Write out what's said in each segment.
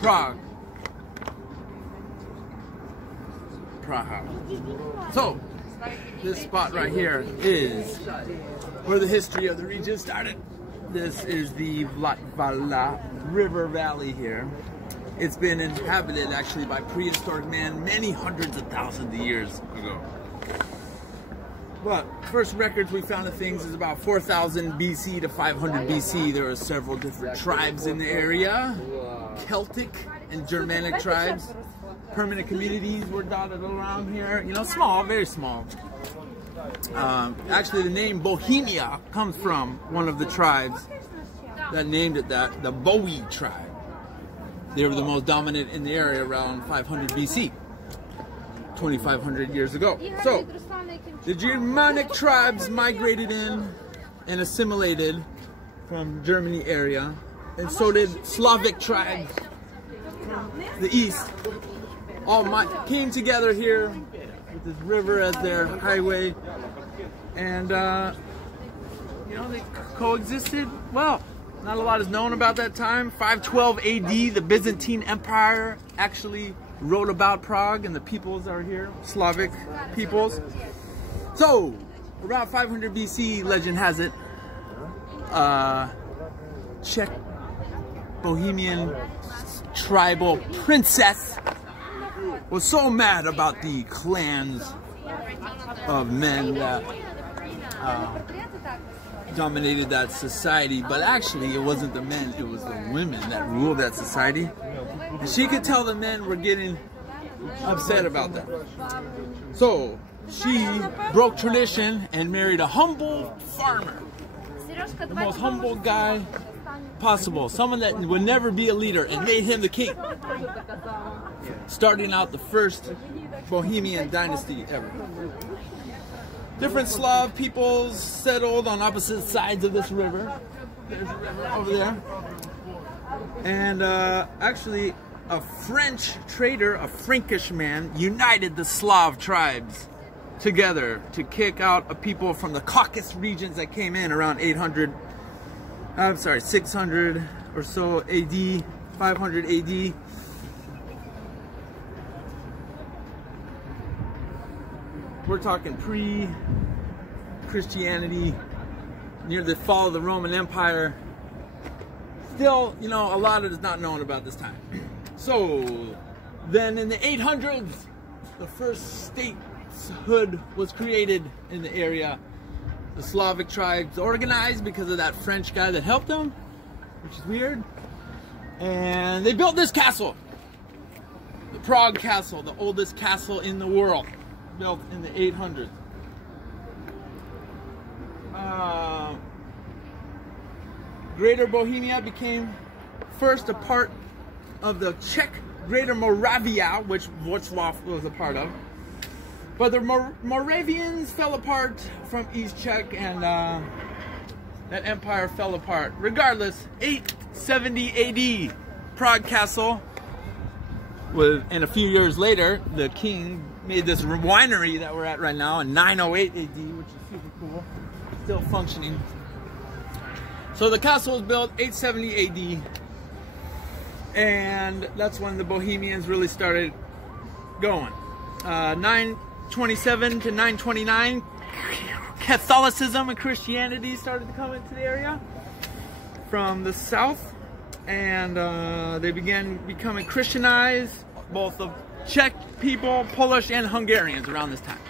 Prague. Praha. So, this spot right here is where the history of the region started. This is the Vlatava River Valley here. It's been inhabited actually by prehistoric man many hundreds of thousands of years ago. But first records we found of things is about 4000 BC to 500 BC. There are several different tribes in the area. Celtic and Germanic tribes. Permanent communities were dotted around here. You know, small, very small. Actually, the name Bohemia comes from one of the tribes that named it that, the Boii tribe. They were the most dominant in the area around 500 BC, 2,500 years ago. So, the Germanic tribes migrated in and assimilated from Germany area, and so did Slavic tribes from the east. All came together here with this river as their highway, and you know, they coexisted well. Not a lot is known about that time. 512 AD, the Byzantine Empire actually wrote about Prague, and the peoples are here, Slavic peoples. So, around 500 BC, legend has it, Czech Bohemian tribal princess was so mad about the clans of men that dominated that society, but actually it wasn't the men, it was the women that ruled that society. And she could tell the men were getting upset about that. So she broke tradition and married a humble farmer. The most humble guy possible. Someone that would never be a leader, and made him the king. Starting out the first Bohemian dynasty ever. Different Slav peoples settled on opposite sides of this river. There's a river over there. And actually, a French trader, a Frankish man, united the Slav tribes together to kick out a people from the Caucasus regions that came in around 600 or so AD, 500 AD. We're talking pre-Christianity, near the fall of the Roman Empire. Still, you know, a lot of it is not known about this time. So, then in the 800s, the first statehood was created in the area. The Slavic tribes organized because of that French guy that helped them, which is weird. And they built this castle, the Prague Castle, the oldest castle in the world, built in the 800s. Greater Bohemia became first a part of the Czech Greater Moravia, which Vlatava was a part of. But the Moravians fell apart from East Czech, and that empire fell apart. Regardless, 870 AD, Prague Castle, and a few years later, the king made this winery that we're at right now in 908 AD, which is super cool, still functioning. So the castle was built 870 AD, and that's when the Bohemians really started going. 927 to 929, Catholicism and Christianity started to come into the area from the south, and they began becoming Christianized, both of Czech people, Polish, and Hungarians around this time.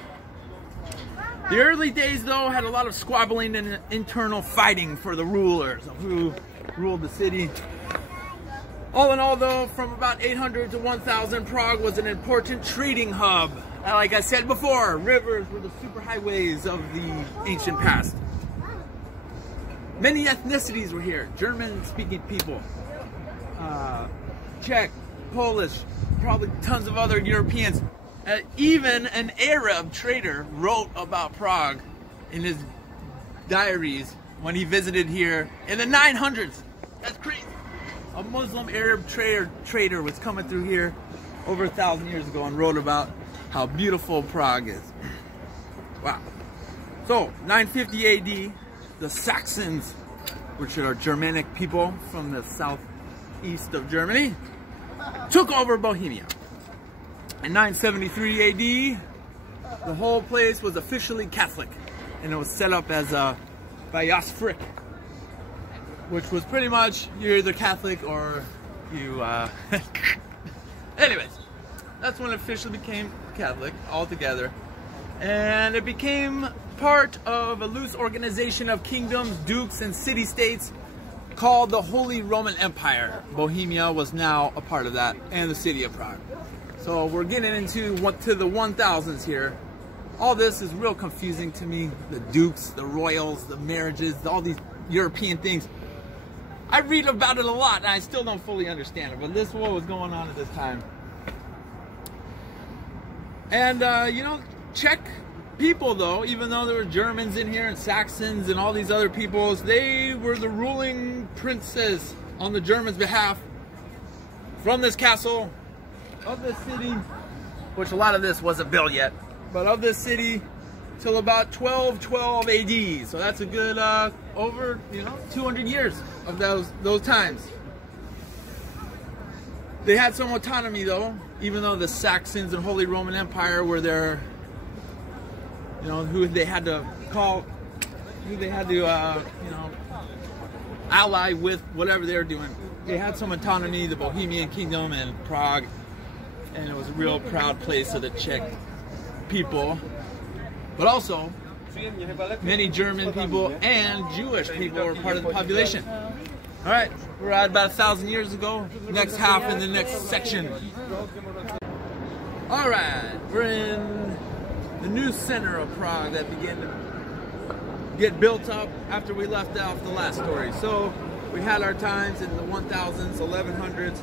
The early days, though, had a lot of squabbling and internal fighting for the rulers of who ruled the city. All in all, though, from about 800 to 1000, Prague was an important trading hub. Like I said before, rivers were the superhighways of the ancient past. Many ethnicities were here. German-speaking people, Czech, Polish, probably tons of other Europeans. Even an Arab trader wrote about Prague in his diaries when he visited here in the 900s. That's crazy. A Muslim Arab trader was coming through here over 1,000 years ago and wrote about how beautiful Prague is. Wow. So, 950 AD, the Saxons, which are Germanic people from the southeast of Germany, took over Bohemia. In 973 AD, the whole place was officially Catholic, and it was set up as a Bayasfrik, which was pretty much you're either Catholic or you. Anyways, that's when it officially became Catholic altogether, and it became part of a loose organization of kingdoms, dukes, and city-states called the Holy Roman Empire. Bohemia was now a part of that, and the city of Prague. So we're getting into the 1000s here. All this is real confusing to me. The dukes, the royals, the marriages, all these European things. I read about it a lot and I still don't fully understand it, but this is what was going on at this time. And you know, Czech people though, even though there were Germans in here and Saxons and all these other peoples, they were the ruling princes on the Germans' behalf from this castle of this city, which a lot of this wasn't built yet, but of this city till about 1212 AD. So that's a good over 200 years of those times. They had some autonomy though, even though the Saxons and Holy Roman Empire were their, who they had to ally with, whatever they were doing. They had some autonomy, the Bohemian Kingdom and Prague, and it was a real proud place of the Czech people. But also, many German people and Jewish people were part of the population. All right, we're at about 1,000 years ago. Next half in the next section. All right, we're in the new center of Prague that began to get built up after we left off the last story. So we had our times in the 1000s, 1100s,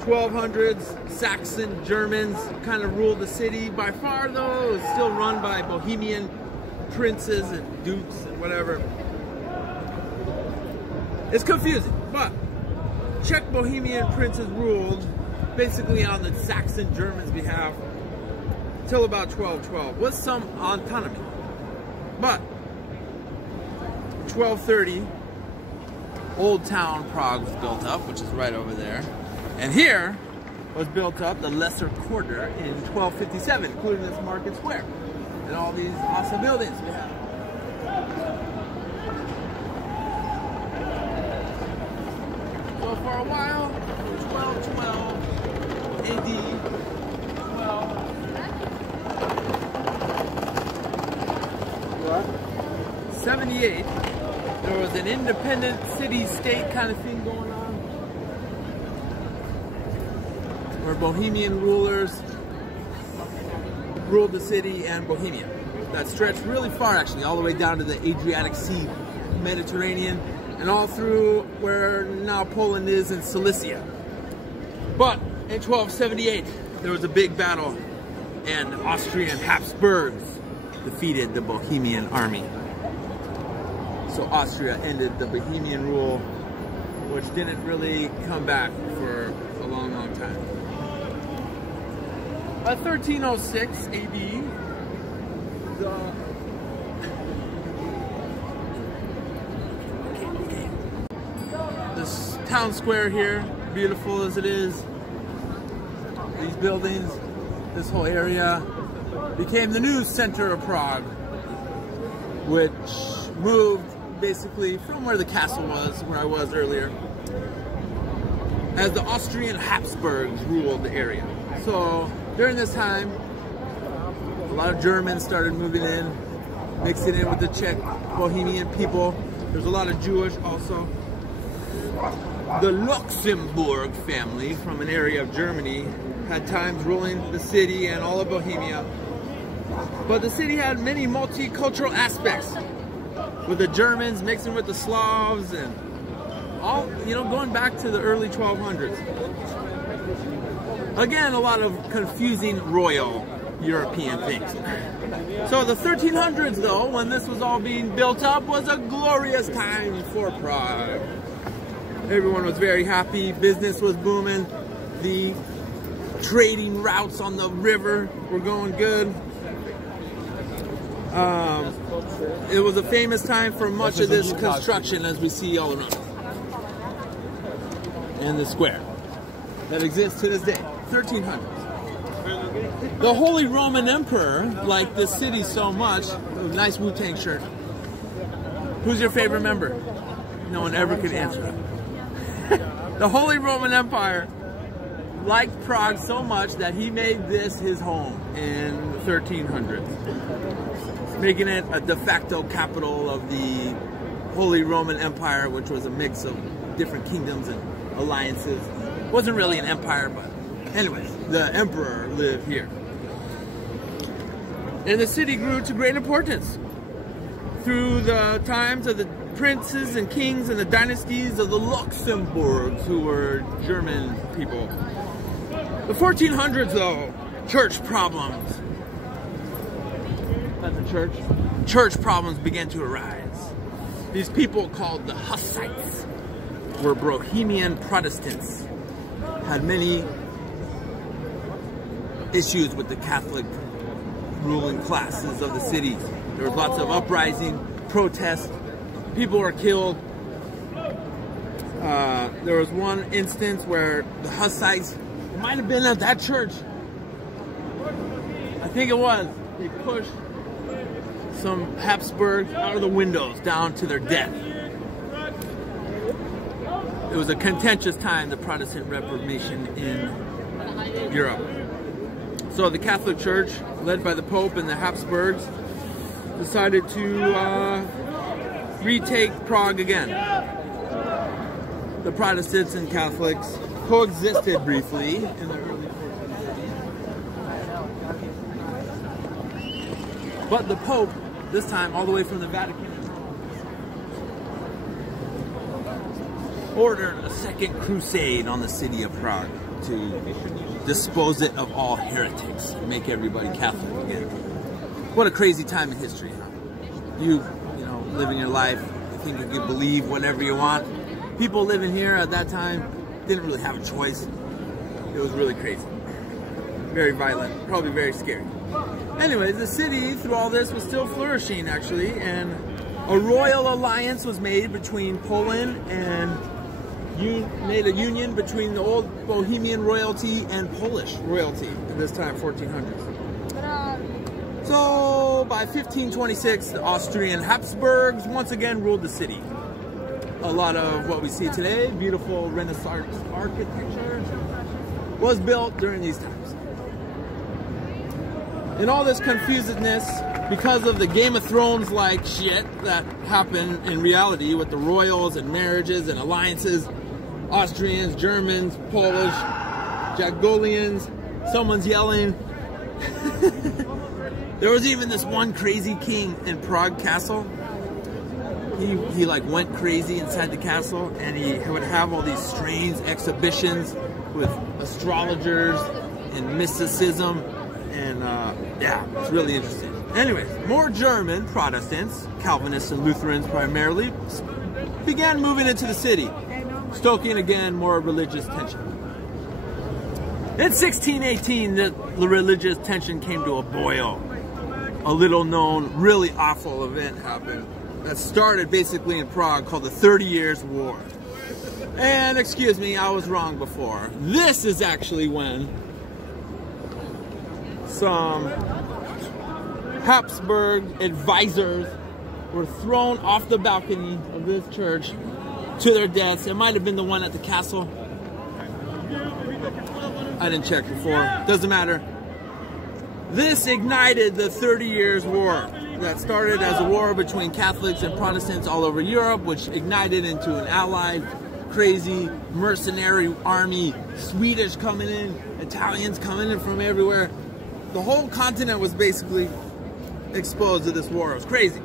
1200s. Saxon Germans kind of ruled the city. By far though, it was still run by Bohemian princes and dukes and whatever. It's confusing, but Czech Bohemian princes ruled basically on the Saxon Germans' behalf till about 1212, with some autonomy. But 1230, Old Town Prague was built up, which is right over there. And here was built up the Lesser Quarter in 1257, including this market square and all these awesome buildings we have. So for a while, 1212 AD, 1278, there was an independent city-state kind of thing going on, where Bohemian rulers ruled the city and Bohemia. That stretched really far, actually, all the way down to the Adriatic Sea, Mediterranean, and all through where now Poland is in Cilicia. But in 1278, there was a big battle, and Austrian Habsburgs defeated the Bohemian army. So Austria ended the Bohemian rule, which didn't really come back for a long, long time. By 1306 AD, this town square here, beautiful as it is, these buildings, this whole area, became the new center of Prague, which moved basically from where the castle was, where I was earlier, as the Austrian Habsburgs ruled the area. So during this time, a lot of Germans started moving in, mixing in with the Czech Bohemian people. There's a lot of Jewish also. The Luxembourg family from an area of Germany had times ruling the city and all of Bohemia. But the city had many multicultural aspects, with the Germans mixing with the Slavs and all, going back to the early 1200s. Again, a lot of confusing royal European things. So the 1300s though, when this was all being built up, was a glorious time for Prague. Everyone was very happy, business was booming, the trading routes on the river were going good. It was a famous time for much of this construction, as we see all around. And the square. that exists to this day, 1300s. The Holy Roman Emperor liked this city so much, nice Wu-Tang shirt. Who's your favorite member? No one ever could answer that. The Holy Roman Empire liked Prague so much that he made this his home in the 1300s, making it a de facto capital of the Holy Roman Empire, which was a mix of different kingdoms and alliances. It wasn't really an empire, but anyways, the emperor lived here. And the city grew to great importance through the times of the princes and kings and the dynasties of the Luxembourgs, who were German people. The 1400s, though, church problems. At the church problems began to arise. These people, called the Hussites, were Bohemian Protestants, had many issues with the Catholic ruling classes of the cities. There was lots of uprising, protests, people were killed. There was one instance where the Hussites, it might have been at that church, I think it was, they pushed some Habsburgs out of the windows down to their death. It was a contentious time, the Protestant Reformation in Europe. So the Catholic Church, led by the Pope and the Habsburgs, decided to retake Prague again. The Protestants and Catholics coexisted briefly in the early 1400s. But the Pope, this time all the way from the Vatican, ordered a second crusade on the city of Prague to dispose it of all heretics and make everybody Catholic again. What a crazy time in history, huh? You know, living your life, you think you can believe whatever you want. People living here at that time didn't really have a choice. It was really crazy. Very violent, probably very scary. Anyways, the city, through all this, was still flourishing, actually, and a royal alliance was made between Poland and made a union between the old Bohemian royalty and Polish royalty at this time, 1400s. So by 1526, the Austrian Habsburgs once again ruled the city. A lot of what we see today, beautiful Renaissance architecture, was built during these times. In all this confusedness, because of the Game of Thrones like shit that happened in reality with the royals and marriages and alliances, Austrians, Germans, Polish, Jagolians, someone's yelling. There was even this one crazy king in Prague Castle. He like went crazy inside the castle, and he would have all these strange exhibitions with astrologers and mysticism, and yeah, it's really interesting. Anyways, more German Protestants, Calvinists and Lutherans primarily, began moving into the city, stoking again more religious tension. In 1618, the religious tension came to a boil. A little known, really awful event happened that started basically in Prague, called the 30 Years' War. And excuse me, I was wrong before. This is actually when some Habsburg advisors were thrown off the balcony of this church to their deaths. It might have been the one at the castle. I didn't check before. Doesn't matter. This ignited the 30 Years' War that started as a war between Catholics and Protestants all over Europe, which ignited into an allied, crazy, mercenary army, Swedish coming in, Italians coming in from everywhere. The whole continent was basically exposed to this war. It was crazy.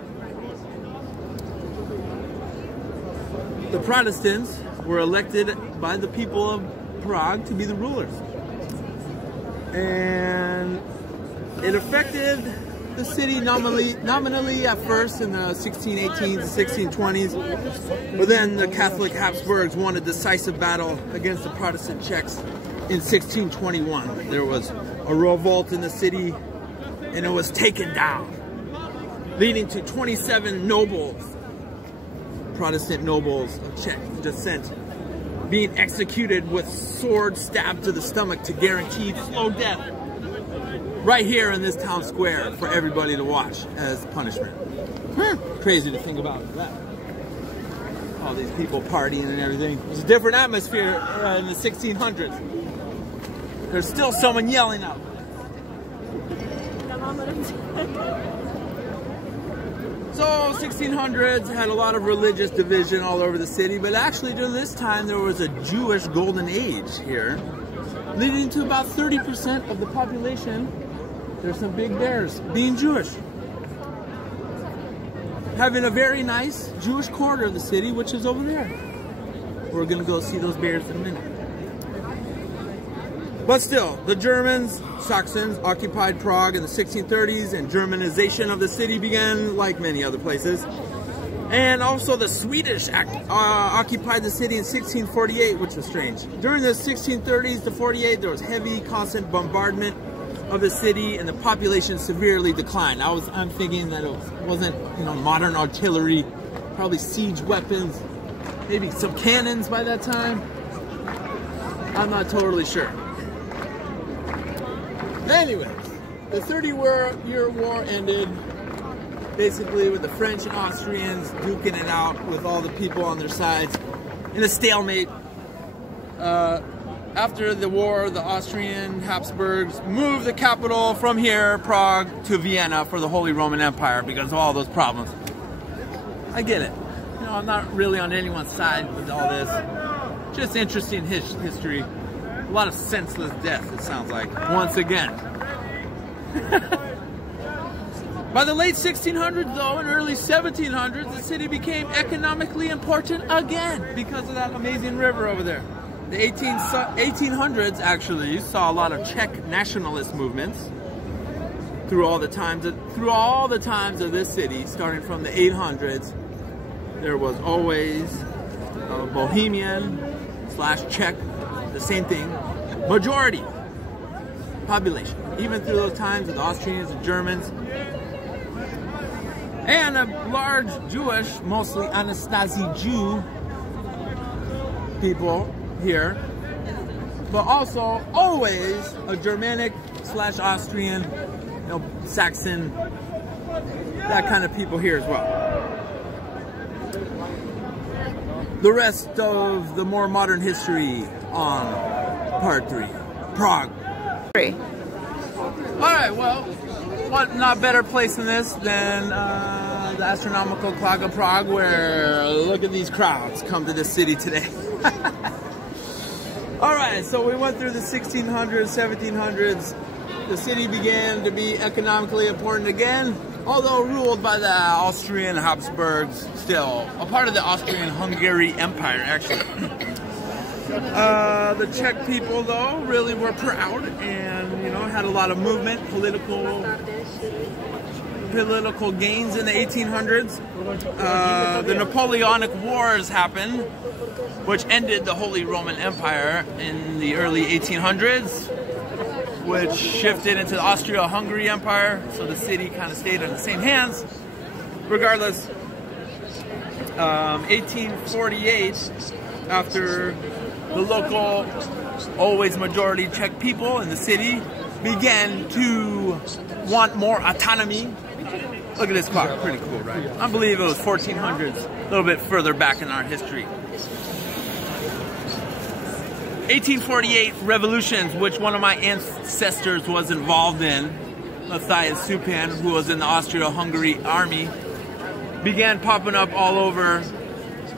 The Protestants were elected by the people of Prague to be the rulers. And it affected the city nominally at first in the 1618s, 1620s, but then the Catholic Habsburgs won a decisive battle against the Protestant Czechs in 1621. There was a revolt in the city, and it was taken down, leading to 27 nobles, Protestant nobles of Czech descent, being executed with sword stabbed to the stomach to guarantee slow death right here in this town square for everybody to watch as punishment. Crazy to think about that. All these people partying and everything. It's a different atmosphere in the 1600s. There's still someone yelling out. So 1600s had a lot of religious division all over the city, but actually during this time there was a Jewish golden age here, leading to about 30% of the population, there's some big bears, being Jewish. Having a very nice Jewish quarter of the city, which is over there. We're gonna go see those bears in a minute. But still, the Germans, Saxons, occupied Prague in the 1630s, and Germanization of the city began, like many other places. And also the Swedish occupied the city in 1648, which was strange. During the 1630s to 48, there was heavy, constant bombardment of the city, and the population severely declined. I'm thinking that it wasn't, you know, modern artillery, probably siege weapons, maybe some cannons by that time. I'm not totally sure. Anyways, the 30-year war ended basically with the French and Austrians duking it out with all the people on their sides in a stalemate. After the war, the Austrian Habsburgs moved the capital from here, Prague, to Vienna for the Holy Roman Empire because of all those problems. I get it. You know, I'm not really on anyone's side with all this. Just interesting history. A lot of senseless death, it sounds like, once again. By the late 1600s, though, and early 1700s, the city became economically important again because of that amazing river over there. The 1800s actually saw a lot of Czech nationalist movements through all the times of this city, starting from the 800s. There was always a Bohemian / Czech, the same thing, majority population, even through those times with the Austrians and Germans, and a large Jewish, mostly Anastasia Jew people here, but also always a Germanic / Austrian, you know, Saxon, that kind of people here as well. The rest of the more modern history on part 3, Prague. Alright, well, what not better place than this than the astronomical clock of Prague, where look at these crowds come to this city today. Alright, so we went through the 1600s, 1700s. The city began to be economically important again, although ruled by the Austrian Habsburgs, still a part of the Austrian-Hungary Empire, actually. The Czech people, though, really were proud and, you know, had a lot of movement, political gains in the 1800s. The Napoleonic Wars happened, which ended the Holy Roman Empire in the early 1800s, which shifted into the Austro-Hungary Empire, so the city kind of stayed in the same hands. Regardless, 1848, after the local, always majority Czech people in the city began to want more autonomy. Look at this clock, pretty cool, right? I believe it was 1400s, a little bit further back in our history. 1848 revolutions, which one of my ancestors was involved in, Matthias Supan, who was in the Austro-Hungary army, began popping up all over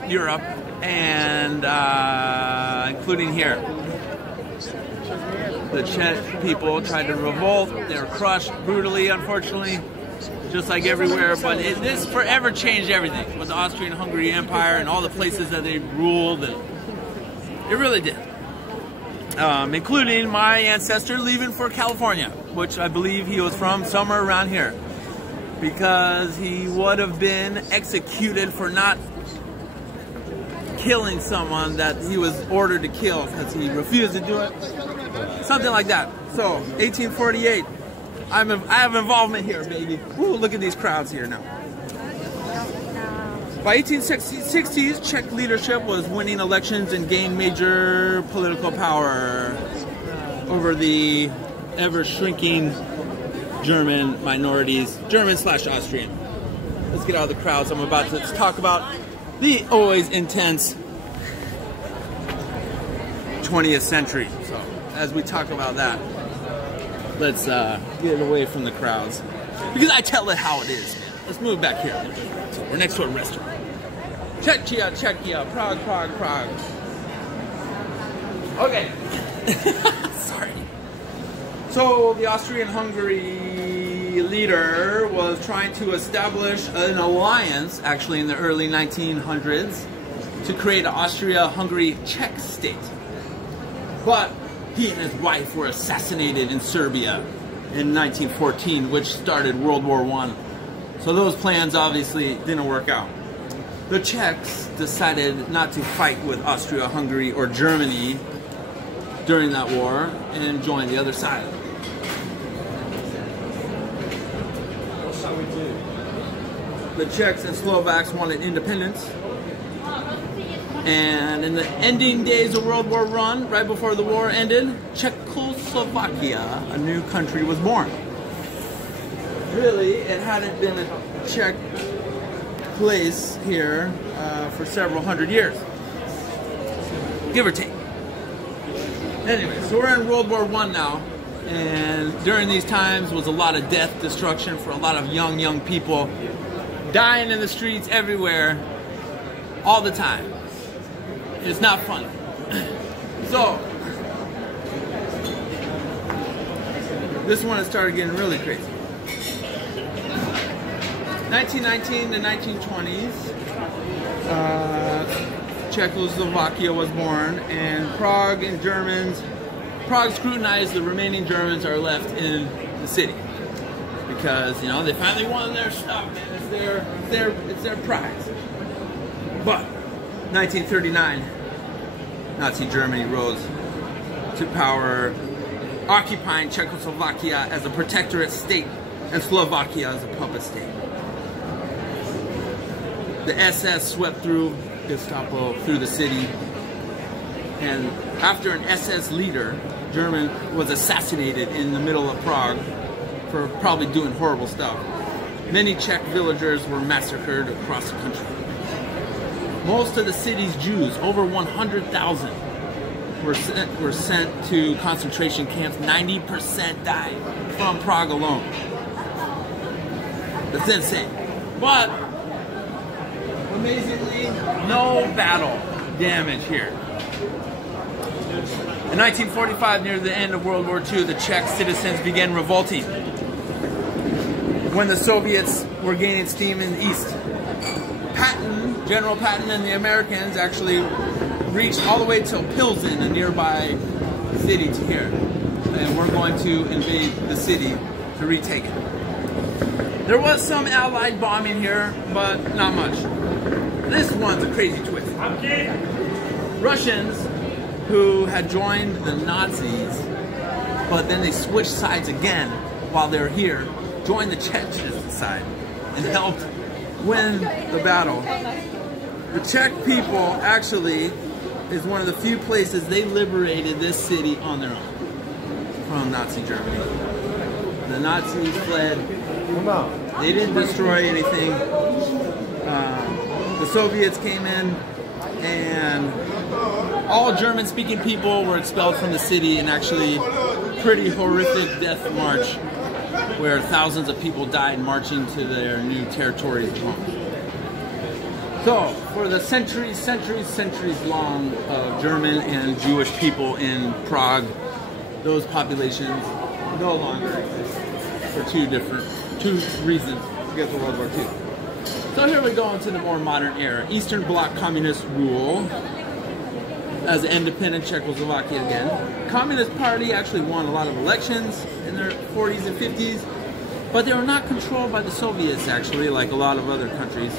Europe, and including here. The Czech people tried to revolt. They were crushed brutally, unfortunately, just like everywhere. But this forever changed everything with the Austrian-Hungary Empire and all the places that they ruled, and it really did. Including my ancestor leaving for California, which I believe he was from somewhere around here, because he would have been executed for not killing someone that he was ordered to kill because he refused to do it. Something like that. So, 1848, I have involvement here, baby. Ooh, look at these crowds here now. By 1860s, Czech leadership was winning elections and gained major political power over the ever-shrinking German minorities, German/Austrian. Let's get out of the crowds. I'm about to talk about the always intense 20th century. So, as we talk about that, let's get away from the crowds. Because I tell it how it is, man. Let's move back here. So we're next to a restaurant. Czechia, Prague. Okay. Sorry. So the Austrian-Hungary leader was trying to establish an alliance, actually in the early 1900s, to create an Austria-Hungary-Czech state. But he and his wife were assassinated in Serbia in 1914, which started World War I. So those plans obviously didn't work out. The Czechs decided not to fight with Austria-Hungary or Germany during that war and joined the other side. What shall we do? The Czechs and Slovaks wanted independence. And in the ending days of World War I, right before the war ended, Czechoslovakia, a new country, was born. Really, it hadn't been a Czech place here for several hundred years, give or take. Anyway, so we're in World War I now, and during these times was a lot of death, destruction for a lot of young people, dying in the streets everywhere, all the time. It's not fun. So, this one has started getting really crazy. 1919 to 1920s, Czechoslovakia was born, and Prague scrutinized the remaining Germans are left in the city. Because, you know, they finally won their stuff, man. It's their prize. But 1939, Nazi Germany rose to power, occupying Czechoslovakia as a protectorate state and Slovakia as a puppet state. The SS swept through, Gestapo through the city, and after an SS leader, German, was assassinated in the middle of Prague for probably doing horrible stuff, many Czech villagers were massacred across the country. Most of the city's Jews, over 100,000, were sent to concentration camps. 90% died from Prague alone. That's insane. But, amazingly, no battle damage here. In 1945, near the end of World War II, the Czech citizens began revolting when the Soviets were gaining steam in the east. General Patton and the Americans actually reached all the way to Pilsen, a nearby city to here. And we're going to invade the city to retake it. There was some Allied bombing here, but not much. This one's a crazy twist. Russians who had joined the Nazis, but then they switched sides again while they were here, joined the Chechen side and helped win the battle. The Czech people actually is one of the few places they liberated this city on their own from Nazi Germany. The Nazis fled. They didn't destroy anything. The Soviets came in, and all German-speaking people were expelled from the city in actually pretty horrific death march, where thousands of people died marching to their new territories and homes. So, for the centuries long of German and Jewish people in Prague, those populations no longer exist for two reasons to get to World War II. So here we go into the more modern era. Eastern Bloc communist rule as an independent Czechoslovakia again. Communist Party actually won a lot of elections in their 40s and 50s, but they were not controlled by the Soviets actually, like a lot of other countries.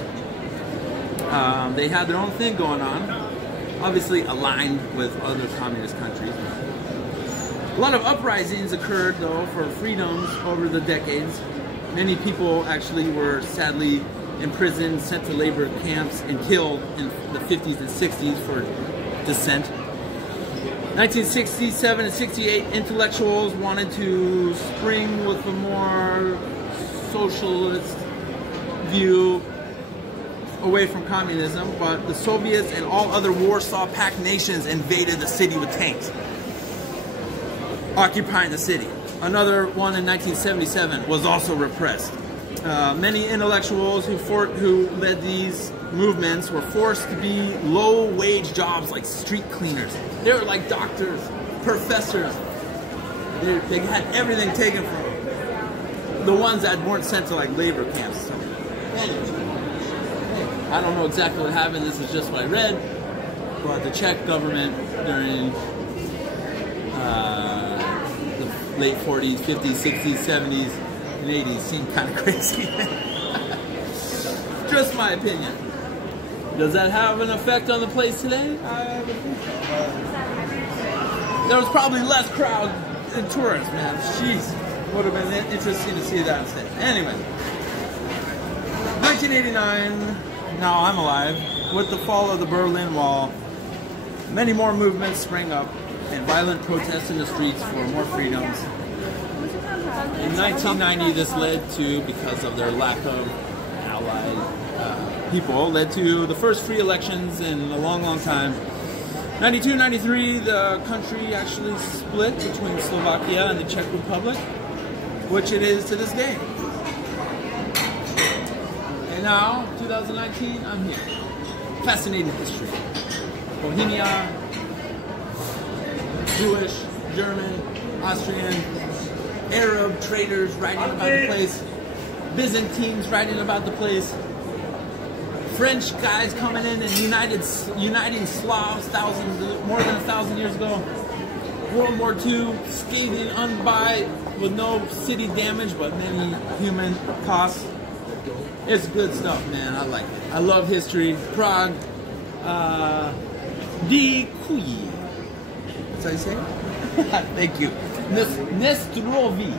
They had their own thing going on, obviously aligned with other communist countries. A lot of uprisings occurred though for freedoms over the decades. Many people actually were sadly imprisoned, sent to labor camps, and killed in the 50s and 60s for dissent. 1967 and 68, intellectuals wanted to spring with a more socialist view away from communism, but the Soviets and all other Warsaw Pact nations invaded the city with tanks, occupying the city. Another one in 1977 was also repressed. Many intellectuals who led these movements were forced to be low-wage jobs like street cleaners. They were like doctors, professors. They had everything taken from them. The ones that weren't sent to like labor camps. I don't know exactly what happened. This is just what I read. But the Czech government during the late 40s, 50s, 60s, 70s, and 80s seemed kind of crazy. Just my opinion. Does that have an effect on the place today? I would think so. There was probably less crowd than tourists, man. Jeez. Would have been interesting to see that instead. Anyway. 1989, now I'm alive. With the fall of the Berlin Wall, many more movements sprang up and violent protests in the streets for more freedoms. In 1990, this led to, because of their lack of allied people, led to the first free elections in a long, long time. 92, 93, the country actually split between Slovakia and the Czech Republic, which it is to this day. And now, 2019, I'm here. Fascinating history. Bohemia, Jewish, German, Austrian, Arab traders writing about the place, Byzantines writing about the place, French guys coming in and uniting Slavs more than 1,000 years ago, World War II, scathing unby with no city damage but many human costs. It's good stuff, man. I like it. I love history. Prague, Děkuji. That's how you say it? Thank you. Nestrovi.